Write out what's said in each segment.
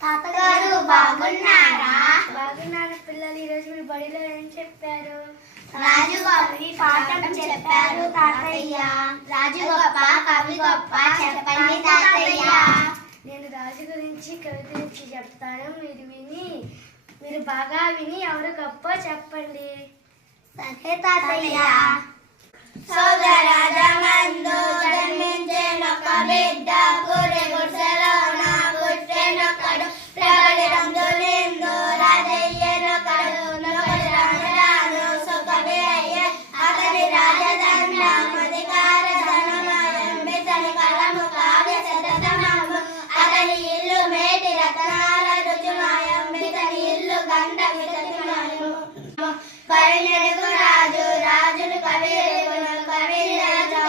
తాతగారు బాగున్నారా? బాగున్నాను పిల్లలు. ఈరోజు మీరు బడిలో ఏం చెప్పారు? రాజు కవి పాఠం చెప్పారు తాతయ్య. రాజు గొప్ప కవి గొప్ప చెప్పండి తాతయ్య. నేను రాజు గురించి కవి గురించి చెప్తాను. మీరు బాగా విని ఎవరు గొప్ప చెప్పండి. సరే తాతయ్య. సోదరాజమందు జన్మించెనొక బిడ్డ, గురి గుడిసెలోన పుట్టెనొకడు, ప్రబలి రంగులిందు రాజయ్యనొకడు, నొకడు రాను రాను సుకవి అయ్యే, అతని రాజదండం అధికార ధనమయం, ఇతని కలము కావ్య శతమము, అతని ఇల్లు మేటి రతనాల రుచిమయం, ఇతని ఇల్లు గంట వితతిమయము. కవినెడుగు రాజు రాజును కవి ఎరుగును, కవి రాజు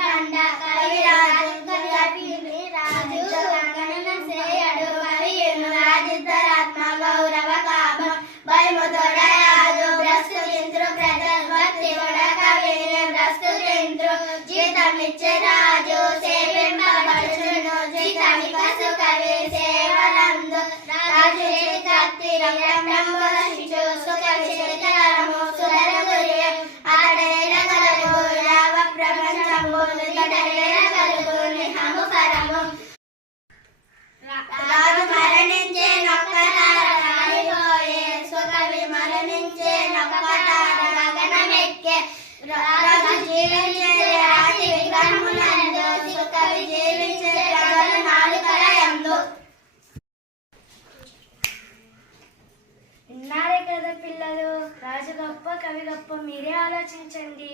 పండ కవి రాజు కవి రాజు గణన చేయడు, కవియును రాజిద్దరాత్మ గౌరవ కామం, భయముతోడ రాజు ప్రస్తుతింత్రు ప్రజల్భక్తి కూడా కవిని ప్రస్తుతింత్రు, జీతమిచ్చే రాజు సేవింపబడుచును, జీతమి కసు కవి సేవలందు, రాజు చేతి రంగంబుల శిశు సుకవి చేతరము సురగురి, అతడేరగలగు యావ ప్రపంచంబును ఇతడేరగలగు నిహము పరము. రాజు మరణించే నొక్కతార రాలిపోయే, సుకవి మరణించే నొక్కతార గగనమెక్కే, రాజు జీవించే రాతి విగ్రహమునందు, సుకవి జీవించే ప్రజలు నాలుకల యందు. విన్నారే కదా పిల్లలు, రాజు గొప్ప కవి గొప్ప. మీరే ఆలోచించండి.